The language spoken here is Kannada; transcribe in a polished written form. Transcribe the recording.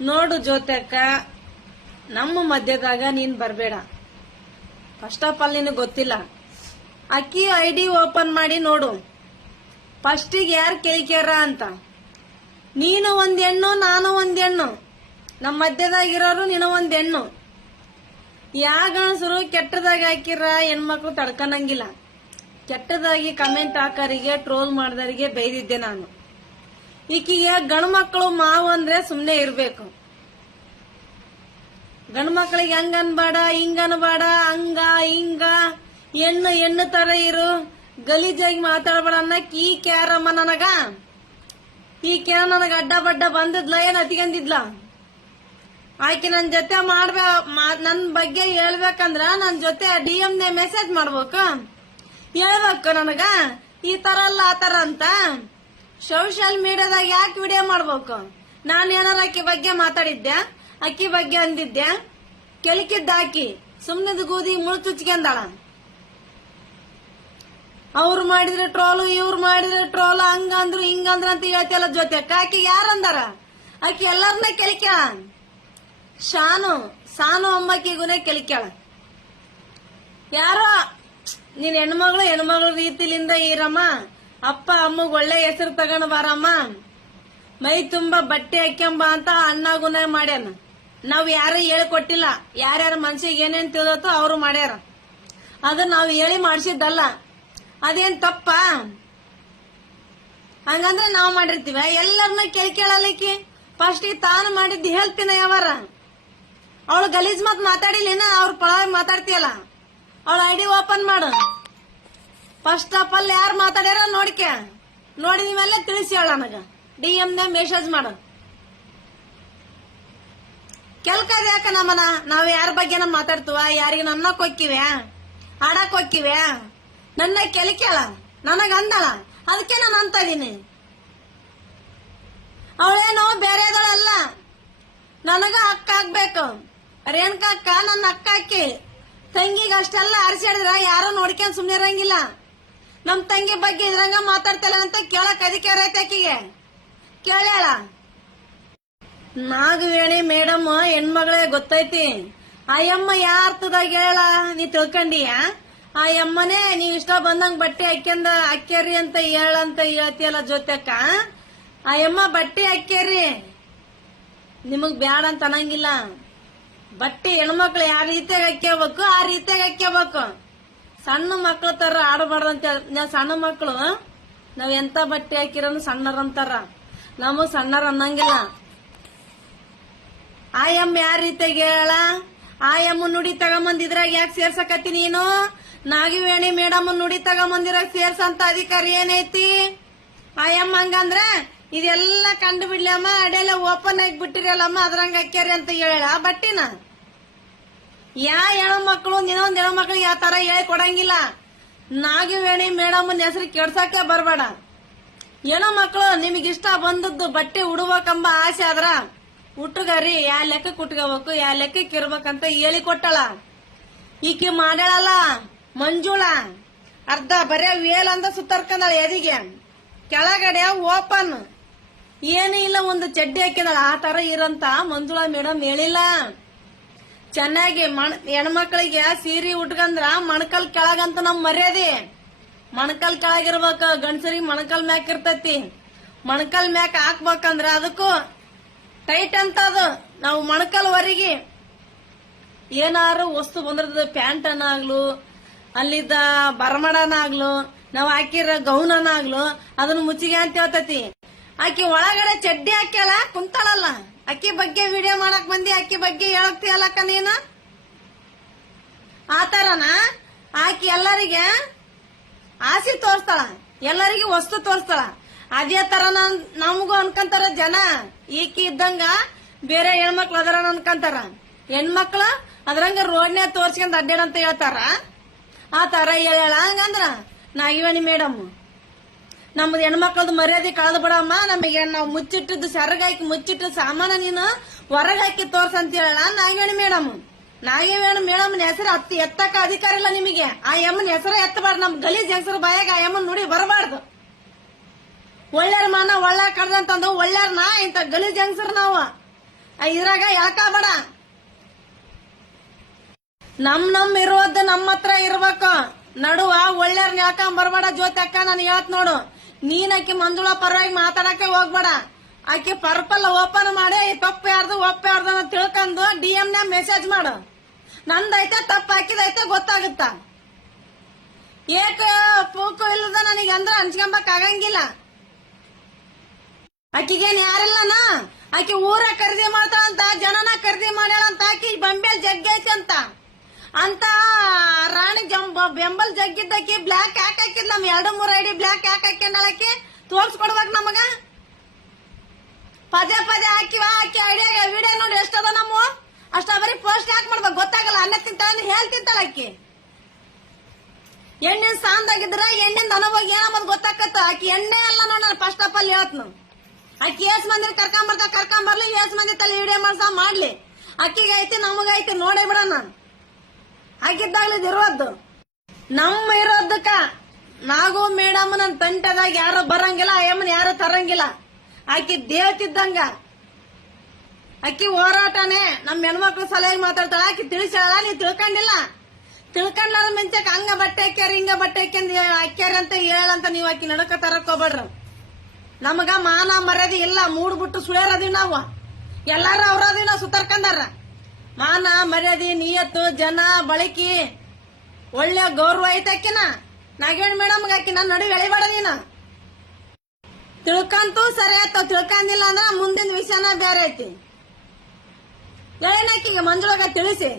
ನೋಡು ಜ್ಯೋತಕ್ಕ, ನಮ್ಮ ಮಧ್ಯದಾಗ ನೀನ್ ಬರ್ಬೇಡ. ಫಸ್ಟ್ ಆಫ್ ಆಲ್ ನಿನಗೆ ಗೊತ್ತಿಲ್ಲ. ಅಕ್ಕಿ ID ಓಪನ್ ಮಾಡಿ ನೋಡು, ಫಸ್ಟಿಗೆ ಯಾರು ಕೇಳ್ಕ್ಯಾರ ಅಂತ. ನೀನು ಒಂದ್ ಹೆಣ್ಣು, ನಾನು ಒಂದ್ ಹೆಣ್ಣು, ನಮ್ಮ ಮಧ್ಯದಾಗಿರೋರು ನೀನು ಒಂದ್ ಹೆಣ್ಣು. ಯಾ ಗಣಸರು ಕೆಟ್ಟದಾಗ ಹಾಕಿರ ಹೆಣ್ಮಕ್ಳು ತಡ್ಕನಂಗಿಲ್ಲ. ಕೆಟ್ಟದಾಗಿ ಕಮೆಂಟ್ ಹಾಕರಿಗೆ, ಟ್ರೋಲ್ ಮಾಡ್ದರಿಗೆ ಬೈದಿದ್ದೆ ನಾನು. ಈಕಿಗೆ ಗಂಡು ಮಕ್ಕಳು ಮಾವು ಅಂದ್ರೆ ಸುಮ್ನೆ ಇರ್ಬೇಕು. ಗಂಡು ಮಕ್ಕಳಿಗೆ ಹಂಗ ಅನ್ಬೇಡ, ಹಿಂಗ ಅನ್ಬೇಡ, ಹಂಗ ಹಿಂಗ, ಹೆಣ್ಣು ಹೆಣ್ಣು ತರ ಇರು, ಗಲೀಜಾಗಿ ಮಾತಾಡ್ಬೇಡ ಅನ್ನಕ್ ಈ ಕ್ಯಾರಮ್ಮ ನನಗ. ಈ ಕ್ಯಾರ ನನಗ ಅಡ್ಡ ಬಡ್ಡ ಬಂದಿದ್ಲ, ಏನ್ ಅತಿಗಂದಿದ್ಲ. ಆಕೆ ನನ್ ಜೊತೆ ನನ್ ಬಗ್ಗೆ ಹೇಳ್ಬೇಕಂದ್ರ ನನ್ ಜೊತೆ DM ಮೆಸೇಜ್ ಮಾಡ್ಬೇಕು, ಹೇಳ್ಬೇಕು ನನಗ ಈ ತರ ಅಲ್ಲ ಆ ತರ ಅಂತ. ಸೋಶಿಯಲ್ ಮೀಡಿಯಾದಾಗ ಯಾಕೆ ವಿಡಿಯೋ ಮಾಡ್ಬೇಕು? ನಾನು ಏನಾರ ಅಕ್ಕಿ ಬಗ್ಗೆ ಮಾತಾಡಿದ್ದೆ, ಅಕ್ಕಿ ಬಗ್ಗೆ ಅಂದಿದ್ದೆ, ಕೆಳಕಿದ್ದ ಹಾಕಿ ಸುಮ್ನದ ಗೂದಿ ಮುಳು ಚುಚ್ಕೊಂಡಾಳ. ಅವ್ರು ಮಾಡಿದ್ರೆ ಟ್ರೋಲು, ಇವ್ರು ಮಾಡಿದ್ರೆ ಟ್ರೋಲ್, ಹಂಗಂದ್ರು ಹಿಂಗಂದ್ರ ಅಂತ ಹೇಳ್ತಿಯಲ್ಲ ಜೊತೆ. ಆಕಿ ಯಾರಂದಾರ? ಆಕಿ ಎಲ್ಲಾರನ್ನ ಕೆಳಕ್ಯಾಳ. ಸಾನು ಅಮ್ಮಕ್ಕಿಗುನೇ ಕೆಳಕ್ಯಾಳ. ಯಾರೋ ನೀನ್ ಹೆಣ್ಮಗಳು ರೀತಿಲಿಂದ ಇರಮ್ಮ, ಅಪ್ಪ ಅಮ್ಮಗ್ ಒಳ್ಳೆ ಹೆಸರು ತಗೊಂಡ್ ಬಾರಮ್ಮ, ಮೈ ತುಂಬಾ ಬಟ್ಟೆ ಹಾಕ್ಯಂಬ ಅಂತ ಅಣ್ಣಗುನ ಮಾಡ್ಯಾನ. ನಾವ್ ಯಾರು ಹೇಳಿ ಕೊಟ್ಟಿಲ್ಲ. ಯಾರ್ಯಾರ ಮನ್ಸಿಗೆ ಏನೇನ್ ತಿಳಿದತ್ತೋ ಅವ್ರು ಮಾಡ್ಯಾರ. ಅದು ನಾವ್ ಹೇಳಿ ಮಾಡ್ಸಿದ್ದಲ್ಲ. ಅದೇನ್ ತಪ್ಪ? ಹಂಗಂದ್ರೆ ನಾವ್ ಮಾಡಿರ್ತೀವ. ಎಲ್ಲರನ್ನ ಕೇಳಲಿಕ್ಕೆ ಫಸ್ಟ್ ತಾನು ಮಾಡಿದ್ದು ಹೇಳ್ತೀನ ಯಾವಾರ. ಅವಳು ಗಲೀಜ್ ಮತ್ ಮಾತಾಡಿಲ್ಲ, ಅವ್ರ ಪಳವಾಗಿ ಮಾತಾಡ್ತೀಯಲ್ಲ. ಅವಳ ID ಓಪನ್ ಮಾಡು. ಫಸ್ಟ್ ಆಫ್ ಆಲ್ ಯಾರು ಮಾತಾಡ್ಯಾರ ನೋಡಿಕೆ, ನೋಡಿದ ಮೇಲೆ ತಿಳಿಸಿ ಹೇಳ ನನಗ. DM ಮೆಸೇಜ್ ಮಾಡು. ಕೆಲ್ಕದ ಯಾಕ ನಮ್ಮನ? ನಾವ್ ಯಾರ ಬಗ್ಗೆ ಮಾತಾಡ್ತೀವ? ಯಾರಿಗೆ ನನ್ನಕ್ ಹೋಕ್ಕಿವ್ಯ, ಆಡಕ್ ಹೋಕ್ಕಿವ್ಯ? ನನ್ನ ಕೆಳಕ್ಯಾಳ, ನನಗ ಅಂದಳ, ಅದಕ್ಕೆ ನಾನು ಅಂತ ಇದೀನಿ. ಅವಳೇನೋ ಬೇರೆದಳಲ್ಲ, ನನಗ ಅಕ್ಕ ಆಗ್ಬೇಕು. ರೇಣುಕಾ ಅಕ್ಕ ನನ್ನ ಅಕ್ಕ ಅಕ್ಕಿ. ತಂಗಿಗೆ ಅಷ್ಟೆಲ್ಲ ಅರಸಿಡಿದ್ರ ಯಾರೋ ನೋಡ್ಕೊಂಡ್ ಸುಮ್ನೆ ಇರಂಗಿಲ್ಲ. ನಮ್ ತಂಗಿ ಬಗ್ಗೆ ಇದ್ರಂಗ ಮಾತಾಡ್ತಲ್ಲ ಅಂತ ಕೇಳಕ್ ಅದಕ್ಕೆ ರೈತ ಆಕಿಗೆ ಕೇಳ್ಯಾಳ. ನಾಗವೇಣಿ ಮೇಡಮ್ ಹೆಣ್ಮಗಳೇ ಗೊತ್ತೈತಿ. ಆ ಯಮ್ಮ ಯಾರ್ತದಾಗ ಹೇಳ ನೀ ತಿಳ್ಕೊಂಡಿಯ? ಆ ಯಮ್ಮನೇ ನೀವ್ ಇಷ್ಟ ಬಂದಂಗ್ ಬಟ್ಟೆ ಹಾಕ್ಯಾರಿ ಅಂತ ಹೇಳಂತ ಹೇಳ್ತಿಯಲ್ಲ ಜೊತೆಕ್ಕ. ಆ ಯಮ್ಮ ಬಟ್ಟೆ ಹಾಕ್ಯಾರಿ, ನಿಮಗ್ ಬ್ಯಾಡ ಅಂತ ಅನ್ನಂಗಿಲ್ಲ. ಬಟ್ಟೆ ಹೆಣ್ಮಕ್ಳು ಯಾವ ರೀತಿಯಾಗ ಹಾಕ್ಯಬೇಕು ಆ ರೀತಿಯಾಗ ಹಾಕ್ಯಬೇಕು. ಸಣ್ಣ ಮಕ್ಳ ತರ ಆಡಬಾರ್ದಂತ. ಸಣ್ಣ ಮಕ್ಳು ನಾವ್ ಎಂತ ಬಟ್ಟೆ ಹಾಕಿರನು ಸಣ್ಣರಂತಾರ, ನಮಗ್ ಸಣ್ಣರ ಅನ್ನಂಗಿಲ್ಲ. ಆಯಮ್ಮ ಯಾವ ರೀತಿಯಾಗ ಹೇಳ? ಆಯಮ್ಮ ನುಡಿ ತಗೊಂಬಂದಿದ್ರಾಗ ಯಾಕೆ ಸೇರ್ಸಕತ್ತಿ ನೀನು? ನಾಗವೇಣಿ ಮೇಡಮ್ ನುಡಿ ತಗೊಂಬಂದಿರಾಗ ಸೇರ್ಸಂತ ಅಧಿಕಾರ ಏನೈತಿ? ಆಯಮ್ಮ ಹಂಗಂದ್ರ ಇದೆಲ್ಲ ಕಂಡು ಬಿಡ್ಲಮ್ಮ, ಅಡೆಲ್ಲ ಓಪನ್ ಆಗಿ ಬಿಟ್ಟಿರಲ್ಲಮ್ಮ, ಅದ್ರಂಗ ಹಾಕ್ಯಾರಿ ಅಂತ ಹೇಳ ಬಟ್ಟಿನ. ಯಾ ಹೆಣ್ಮಕ್ಳು ಇನ್ನೊಂದ್ ಹೆಣ್ಮಕ್ಳಿಗೆ ಯಾವ ತರ ಹೇಳಿ ಕೊಡಂಗಿಲ್ಲ. ನಾಗವೇಣಿ ಮೇಡಮ್ ಹೆಸರು ಕೆಡ್ಸಕ್ಕೆ ಬರ್ಬೇಡ. ಹೆಣ್ಮಕ್ಳು ನಿಮಗಿಷ್ಟ ಬಂದದ್ದು ಬಟ್ಟೆ ಉಡ್ಬೇಕಂಬ ಆಸೆ ಆದ್ರ ಉಟ್ಗರಿ, ಯಾ ಲೆಕ್ಕಕ್ಕೆ ಉಟ್ಕೋಬೇಕು, ಯಾ ಲೆಕ್ಕಕ್ಕೆ ಇರ್ಬೇಕಂತ ಹೇಳಿ ಕೊಟ್ಟಳ. ಈಕಿ ಮಾಡ್ಯಾಳಲ್ಲ ಮಂಜುಳ, ಅರ್ಧ ಬರೇ ವೇಲ್ ಅಂತ ಸುತ್ತರ್ಕಂದಳ ಎದಿಗೆ, ಕೆಳಗಡೆ ಓಪನ್ ಏನು ಇಲ್ಲ, ಒಂದು ಚಡ್ಡಿ ಹಾಕಿದಳ. ಆ ತರ ಇರಂತ ಮಂಜುಳಾ ಮೇಡಮ್ ಹೇಳಿಲ್ಲ. ಚೆನ್ನಾಗಿ ಹೆಣ್ಮಕ್ಳಿಗೆ ಸೀರೆ ಉಟ್ಕಂದ್ರ ಮಣಕಲ್ ಕೆಳಗಂತ ನಮ್ ಮರ್ಯಾದೆ. ಮಣಕಲ್ ಕೆಳಗಿರ್ಬೇಕ, ಗಂಡಸರಿಗೆ ಮಣಕಲ್ ಮ್ಯಾಕ್ ಇರ್ತೈತಿ. ಮಣಕಲ್ ಮ್ಯಾಕ್ ಹಾಕ್ಬೇಕಂದ್ರ ಅದಕ್ಕೂ ಟೈಟ್ ಅಂತ ಅದು. ನಾವು ಮಣಕಲ್ ವರೆಗೆ ಏನಾರು ವಸ್ತು ಬಂದಿರ್ತದ, ಪ್ಯಾಂಟ್ ಅನ್ನಾಗ್ಲು, ಅಲ್ಲಿದ್ದ ಬರ್ಮಡನಾಗ್ಲು, ನಾವ್ ಹಾಕಿರೋ ಗೌನನಾಗ್ಲು ಅದನ್ನ ಮುಚ್ಚಿಗೆ ಅಂತ ಹೇಳ್ತತಿ. ಆಕಿ ಒಳಗಡೆ ಚಡ್ಡಿ ಹಾಕ್ಯಾಳ ಕುಂತಾಳಲ್ಲ, ಅಕ್ಕಿ ಬಗ್ಗೆ ವಿಡಿಯೋ ಮಾಡಕ್ ಬಂದಿ, ಅಕ್ಕಿ ಬಗ್ಗೆ ಹೇಳಕ್ತಿಯಲ್ಲಕ್ಕ ನೀನು. ಆತರನ ಆಕಿ ಎಲ್ಲರಿಗೆ ಆಸೆ ತೋರಿಸ್ತಾಳ, ಎಲ್ಲರಿಗೆ ವಸ್ತು ತೋರಿಸ್ತಾಳ. ಅದೇ ತರ ನಮಗೂ ಅನ್ಕಂತಾರ ಜನ. ಈಕಿ ಇದ್ದಂಗ ಬೇರೆ ಹೆಣ್ಮಕ್ಳು ಅದರ ಅನ್ಕಂತಾರ. ಹೆಣ್ಮಕ್ಳು ಅದ್ರಂಗ ರೋಡ್ನ್ಯಾಗ ತೋರ್ಸ್ಕೊಂಡ್ ಅಡ್ಡಾಡ ಅಂತ ಹೇಳ್ತಾರ. ಆ ತರ ಹೇಳ ಹಂಗಂದ್ರ ನಾಗವೇಣಿ ಮೇಡಮ್ ನಮ್ದು ಹೆಣ್ಮಕ್ಳದ್ ಮರ್ಯಾದೆ ಕಳೆದು ಬಿಡಮ್ಮ. ನಮಗೆ ನಾವು ಮುಚ್ಚಿಟ್ಟಿದ್ದು ಸೆರಗಾಕಿ ಮುಚ್ಚಿಟ್ಟು ಸಾಮಾನ ನೀನು ಹೊರಗೆ ಹಾಕಿ ತೋರ್ಸಂತ ಹೇಳ ನಾಗವೇಣಿ ಮೇಡಮ್. ನಾಗವೇಣಿ ಮೇಡಮ್ ಹೆಸರು ಎತ್ತಕ್ಕ ಅಧಿಕಾರ ಇಲ್ಲ ನಿಮಗೆ. ಆ ಯಮ್ಮನ ಹೆಸರು ಎತ್ತಬಾರ್ದು. ನಮ್ ಗಲೀಜ್ ಹೆಸರು ಬಾಯಾಗ ಆ ಯಮ್ಮನ್ ನುಡಿ ಬರಬಾರ್ದು. ಒಳ್ಳೆಯರ್ ಮಾನ ಒಳ್ಳೆ ಕಡ್ದಂತಂದು ಒಳ್ಳೆಯರ್ನ ಇಂತ ಗಲೀಜ್ ಹೆಂಗಸರ್ ನಾವು ಇದ್ರಾಗ ಯಾಕಬೇಡ. ನಮ್ ಇರೋದ್ ನಮ್ಮ ಹತ್ರ ಇರ್ಬೇಕು. ನಡುವ ಒಳ್ಳೆಯವ್ರನ್ನ ಯಾಕಂಡ್ ಬರ್ಬೇಡ ಜ್ಯೋತಿ ಅಕ್ಕ. ನಾನು ಹೇಳತ್ ನೋಡು, ನೀನ್ ಆಕಿ ಮಂಜುಳ ಪರವಾಗಿ ಮಾತಾಡಕ್ಕೆ ಹೋಗ್ಬೇಡ. ಆಕಿ ಪರ್ಪಲ್ ಓಪನ್ ಮಾಡಿ ತಪ್ಪು ಯಾರ್ದು ಒಪ್ಪ ಯಾರ್ದು ಅಂತ ತಿಳ್ಕೊಂಡು DM ನ್ಯಾಗ ಮೆಸೇಜ್ ಮಾಡು. ನಂದೈತೆ ತಪ್ಪು ಹಾಕಿದೈತೆ ಗೊತ್ತಾಗುತ್ತ. ಏಕ ಪೂಕು ಇಲ್ಲದ ನನಗೆ ಅಂದ್ರೆ ಹಂಚ್ಕೊಂಬಕ್ ಆಗಂಗಿಲ್ಲ. ಆಕಿಗೇನ್ ಯಾರಿಲ್ಲನ, ಆಕಿ ಊರ ಖರೀದಿ ಮಾಡ್ತಾಳಂತ, ಜನನ ಖರೀದಿ ಮಾಡ್ಯಾಳಂತ, ಆಕಿ ಬಂಬೇಲ್ ಜಗ್ಗಿ ಐತಿ ಅಂತ ರಾಣಿ ಬೆಂಬಲ್ ಜಗ್ಗಿದ್ದಕ್ಕಿ ಬ್ಲಾಕ್ ಯಾಕೆ ಹಾಕಿದ್? ನಮ್ 2-3 ಐಡಿ ಬ್ಲಾಕ್ ಯಾಕೆ ಹಾಕ್ಯಂಡಾಳಕಿ ತೋರ್ಸ್ಕೊಡ್ಬೇಕ್ ನಮಗ. ಪದೇ ಹಾಕಿವ ಆಕಿ ಐಡಿಯಾಗ ವಿಡಿಯೋ ನೋಡಿ ಎಷ್ಟದ ನಮ್ಮ ಅಷ್ಟ ಬರೀ ಪೋಸ್ಟ್ ಯಾಕೆ ಮಾಡ್ಬೇಕು ಗೊತ್ತಾಗಲ್ಲ. ಅನ್ನ ತಿಂತಾಳ ಹೇಳ್ತಿಂತಾಳ ಆಕಿ. ಎಣ್ಣಿನ ಸಾಂದಾಗಿದ್ರ ಎಣ್ಣಿಂದ ಅನುಭವ ಏನಂಬದ್ ಗೊತ್ತಾಕತ್ತ. ಆಕಿ ಎಣ್ಣೆ ಅಲ್ಲ ನೋಡ್. ನಾನು ಫಸ್ಟ್ ಆಫ್ ಆಲ್ ಹೇಳ್ತನು, ಆಕಿ ಏಸ್ ಮಂದಿ ಕರ್ಕೊಂಬರ್ಲಿ, ಏಸ್ ಮಂದಿ ತಲೆ ವಿಡಿಯೋ ಮಾಡ್ಲಿ. ಅಕ್ಕಿಗೆ ಐತಿ ನಮಗೈತಿ ನೋಡೇ ಬಿಡ. ನಾನು ಆಗಿದ್ದಾಗ್ಲಿದ್ ಇರೋದು ನಮ್ಮ ಇರೋದಕ್ಕ. ನಾಗು ಮೇಡಮ್ ನನ್ ತಂಟದಾಗ ಯಾರು ಬರಂಗಿಲ್ಲ, ಅಯ್ಯಮ್ಮನ್ ಯಾರು ತರಂಗಿಲ್ಲ. ಆಕಿ ದೇವತಿದ್ದಂಗ. ಆಕಿ ಹೋರಾಟನೇ. ನಮ್ ಹೆಣ್ಮಕ್ಳು ಸಲಹೆ ಮಾತಾಡ್ತಾಳ. ಆಕಿ ತಿಳಿಸ್ಯಾಳ, ನೀವ್ ತಿಳ್ಕೊಂಡಿಲ್ಲ. ತಿಳ್ಕೊಂಡ್ಲಾರ ಮಿಂಚಕ್ ಹಂಗ ಬಟ್ಟೆ ಹಾಕ್ಯಾರ ಹಿಂಗ ಬಟ್ಟೆ ಹಾಕ್ಯಾರ ಅಂತ ಹೇಳಂತ ನೀವ್ ಆಕಿ ನಡಕ ತರಕ್ ಹೋಗ್ಬೇಡ್ರಿ. ನಮಗ ಮಾನ ಮರ್ಯಾದೆ ಇಲ್ಲ. ಮೂಡ್ಬಿಟ್ಟು ಸುಳ್ಯಾರದೀವಿ ನಾವು. ಎಲ್ಲಾರು ಅವ್ರದೀವಿ ನಾವು ಸುತ್ತರ್ಕಂದಾರ. ಮಾನ ಮರ್ಯಾದೆ ನಿಯತ್ತು ಜನ ಬಳಕಿ ಒಳ್ಳೆ ಗೌರವ ಐತಕಿನ. ನಾಗೇಣ್ ಮೇಡಮ್ ಆಕಿ ನನ್ನ ನಡುವೆ ಎಳಿಬೇಡ ನೀನು. ತಿಳ್ಕಂತೂ ಸರಿ ಆಯ್ತು, ತಿಳ್ಕೊಂಡಿಲ್ಲ ಅಂದ್ರ ಮುಂದಿನ ವಿಷಯನ ಬೇರೆ ಐತಿ. ಏನಾಕಿಗೆ ಮಂಜುಳಗ ತಿಳಿಸಿ.